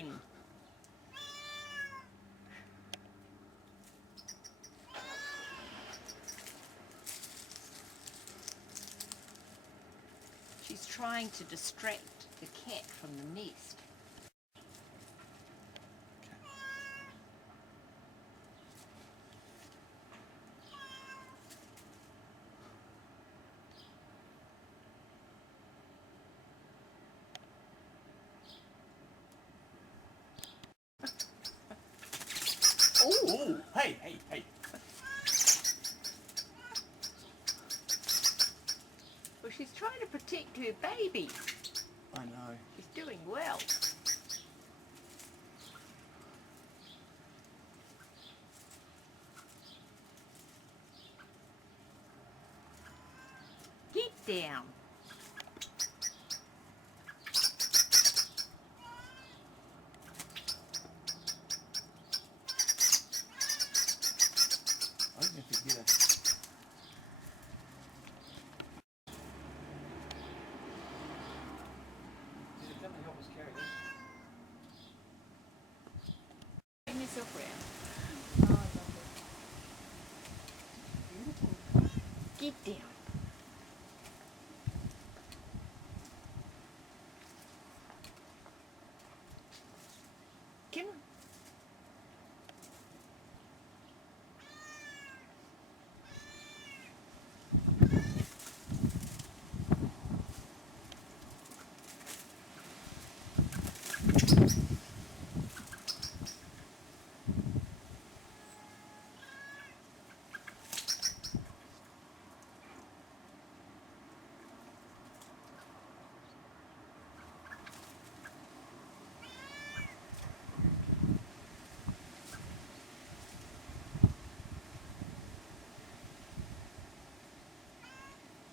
down. She's trying to distract the cat from the nest. Oh, hey. Well, she's trying to protect her baby. I know. She's doing well. Get down. I think if you get a... Come and help us carry this. Turn yourself around. Oh, I love it. Beautiful. Get down.